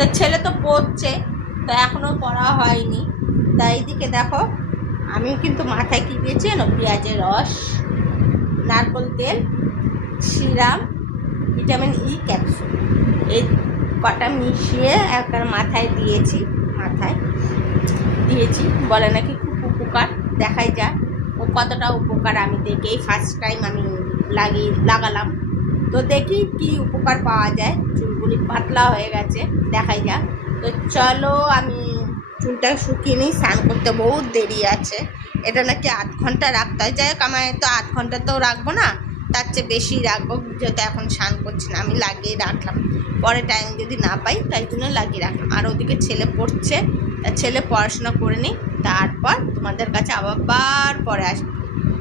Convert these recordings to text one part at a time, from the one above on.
তো ছেলে তো পড়ছে, তো এখনও পড়া হয়নি। তাই এইদিকে দেখো আমি কিন্তু মাথায় কী দিয়েছি না, পেঁয়াজের রস, নারকেল তেল, সিরাম, ভিটামিন ই ক্যাপসুল, এই কটা মিশিয়ে একটা মাথায় দিয়েছি। বলে নাকি খুব উপকার, দেখাই যায় ও কতটা উপকার। আমি দেখি ফার্স্ট টাইম আমি লাগালাম, তো দেখি কি উপকার পাওয়া যায়। চুলগুলি পাতলা হয়ে গেছে, দেখাই যাক। তো চলো আমি চুলটা শুকিয়ে নিই, স্নান করতে বহুত দেরি আছে। এটা নাকি 8 ঘন্টা রাখতে হয়। যাই হোক, আমার তো 8 ঘন্টা তো রাখবো না, তার চেয়ে বেশি রাখবো, যেহেতু এখন স্নান করছি না। আমি লাগিয়ে রাখলাম, পরে টাইম যদি না পাই তাই জন্য লাগিয়ে রাখলাম। আর ওদিকে ছেলে পড়ছে, ছেলে পড়াশোনা করে নিই, তারপর তোমাদের কাছে আবার পরে আসবো।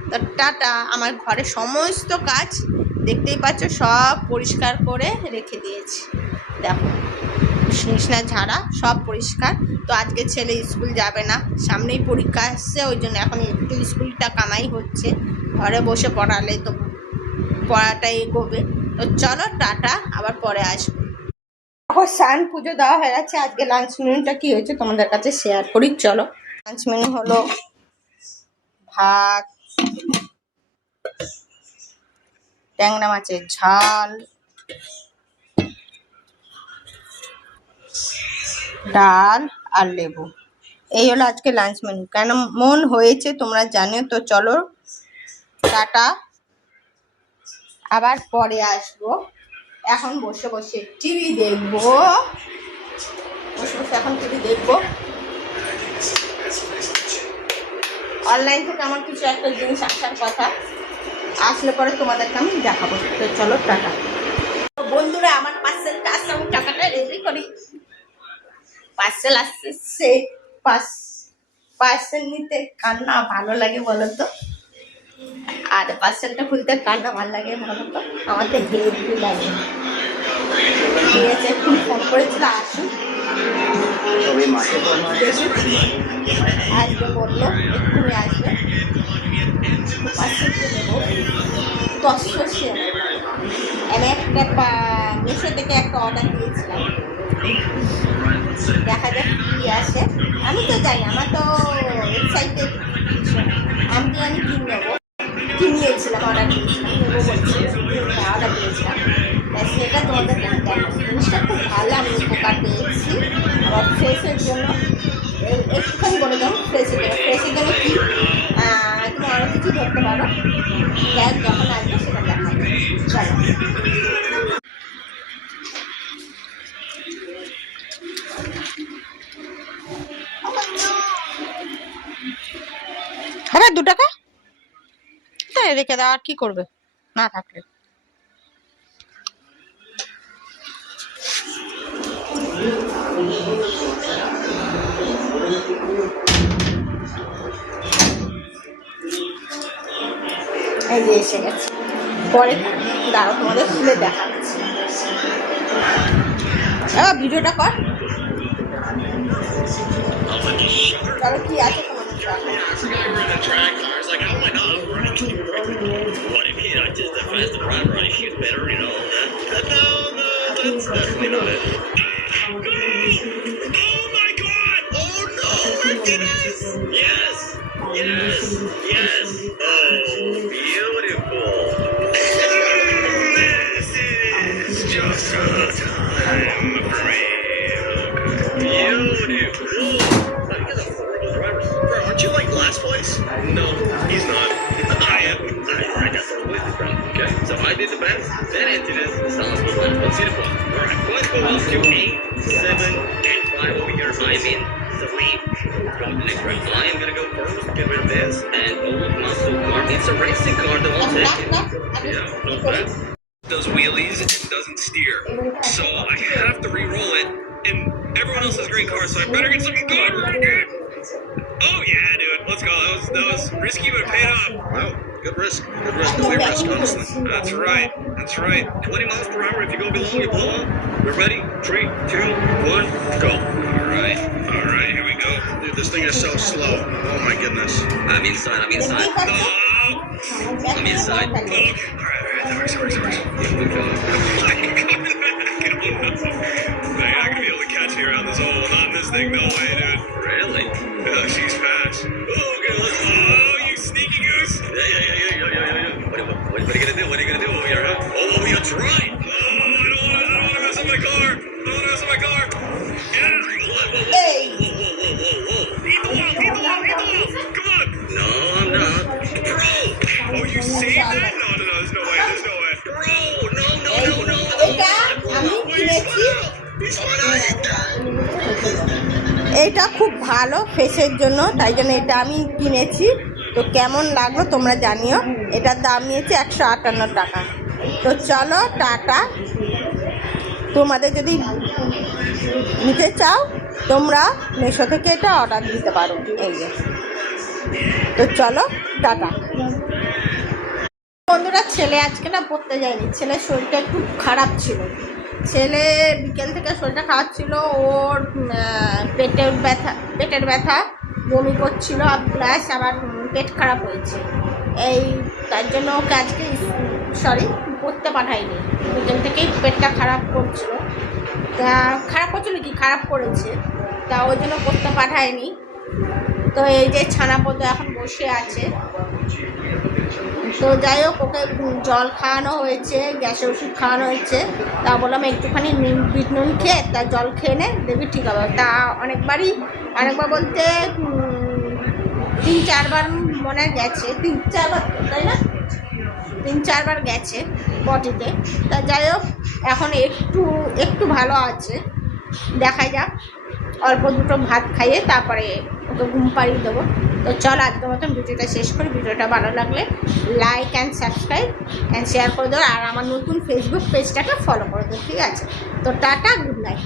তো টাটা। আমার ঘরে সমস্ত কাজ দেখতেই পাচ্ছ সব পরিষ্কার করে রেখে দিয়েছি। দেখো বিছনা ঝাড়া সব পরিষ্কার। তো আজকে ছেলে স্কুল যাবে না, সামনেই পরীক্ষা আসছে, ওই জন্য এখন একটু স্কুলটা কামাই হচ্ছে। ঘরে বসে পড়ালে তো পড়াটা এগোবে। তো চলো টাটা, আবার পরে আসবো। এখন স্নান পুজো দেওয়া হয়ে গেছে। আজকে লাঞ্চ মেনুটা কী হয়েছে তোমাদের কাছে শেয়ার করি। চলো, লাঞ্চ মেনু হলো ভাত, ট্যাংরা মাছের ঝাল, ডাল আর লেবু। এই হলো আজকে লাঞ্চ মেনু। কেন মন হয়েছে তোমরা জানো। তো চলো টাটা, আবার পরে আসবো। এখন বসে বসে টিভি দেখবো, এখন টিভি দেখবো। অনলাইন থেকে আমার কিছু একটা জিনিস আসার কথা, আসলে পরে তোমাদেরকে আমি দেখাবো। তো চলো টাটা। বন্ধুরা, আমার পার্সেলটা আসলে আমি টাকাটা রেডি করি। পার্সেল আসছে, পার্সেল নিতে কার না ভালো লাগে বলো তো? আর পার্সেলটা খুলতে কার না ভালো লাগে বলো তো? আমার তো হেভি লাগে। ঠিক আছে, একটু ফোন করেছিল আসুন, আসবে বললো, এক্ষুনি আসবে। পার্সেলটা নেবো 1000 শেয়ার। আমি একটা মিশো থেকে একটা অর্ডার দিয়েছিলাম, দেখা যাক কী আসে। আমি তো জানি, আমার তো ওয়েবসাইটে আমি কিনিয়েছিলাম, অর্ডার দিয়েছিলাম, নেবো বলছিলাম, অর্ডার দিয়েছিলাম। তাই সেটা তোমাদেরকে আমি দেখাবো। জিনিসটা খুব ভালো, আমি উপকার পেয়েছি। আবার ফ্রেশের জন্য একটুখানি বলে দাও, ফ্রেশের জন্য কি তুমি আরও কিছু ধরতে পারো। গ্যাস যখন আসবে সেটা দেখাবো। চলো। হবে 2 টাকা, তাই রেখে দাও, আর কি করবে না থাকলে। এই যে এসে গেছে, পরে দাঁড়াও তোমাদের খুলে দেখাচ্ছি। ভিডিওটা কর, তাহলে কি আছে Aren't you like last place? No, he's not. I am. Alright, that's the way the okay? So I did the best, then into this, the stars go left. Let's see the point. Alright, points go up to 8, 7, and 5 over here. I'm in 3. Let's go to the next round. I am gonna go first, get rid of this, and old muscle car. It's a racing car that will take it. Yeah, no bad. Those wheelies, it doesn't steer. So I have to re-roll it, and everyone else has green cars, so I better get something good right here. Oh yeah, dude, let's go. That was risky, but it paid off. Wow, good risk, complete risk, honestly. That's right, 20 miles per hour. If you go below, you blow up. We're ready. 3, 2, 1, go. All right, here we go. Dude, this thing is so slow. Oh my goodness. I'm inside. Oh, I'm inside. Oh, okay. All right, that works. Yeah, good go. I ain't gonna be able to catch nothing. No way, dude. Really? She's fast. Oh, okay, let's. Oh, you sneaky goose. Yeah. What are you gonna do? What are you gonna do? You're trying. Oh, I don't wanna mess up my car. I don't wanna mess up my car. Yeah. Hey. Whoa. Eat the wall. Come on. No, I'm not. Bro. Oh, you saved that? No. There's no way. Bro, no. এটা আমি কিনেছি, এটা খুব ভালো ফেসের জন্য, তাই জন্য এটা আমি কিনেছি। তো কেমন লাগলো তোমরা জানিও। এটার দাম নিয়েছে 158 টাকা। তো চলো টাটা। তোমাদের যদি নিতে চাও তোমরা মিশো থেকে এটা অর্ডার দিতে পারো। এই যে, তো চলো টাটা। বন্ধুরা, ছেলে আজকে না পড়তে যায়নি, ছেলের শরীরটা একটু খারাপ ছিল। ছেলে বিকেল থেকে শরীরটা খারাপ ছিল, ওর পেটের ব্যথা, বমি করছিল, প্লাস আবার পেট খারাপ হয়েছে। তার জন্য ওকে আজকে পড়তে পাঠাইনি। বিকেল থেকেই পেটটা খারাপ করছিল, খারাপ করেছে, তা ওই জন্য পড়তে পাঠায়নি। তো এই যে ছানাপোতা এখন বসে আছে। তো যাই হোক, ওকে জল খাওয়ানো হয়েছে, গ্যাসের ওষুধ খাওয়ানো হয়েছে। তা বললাম একটুখানি বিট নুন খেয়ে তা জল খেয়ে নে, দেখবি ঠিক হবে। তা অনেকবার বলতে 3-4 বার মনে গেছে, 3-4 বার, তাই না? 3-4 বার গেছে পটিতে। তা যাই হোক, এখন একটু ভালো আছে, দেখা যাক। অল্প দুটো ভাত খাইয়ে তারপরে ওকে ঘুম পাড়িয়ে দেবো। তো চল আজকের মতন ভিডিওটা শেষ করি। ভিডিওটা ভালো লাগলে like and subscribe and share করে দেবো, আর আমার নতুন ফেসবুক পেজটাকে ফলো করে দেবো, ঠিক আছে? তো টাটা, গুড নাইট।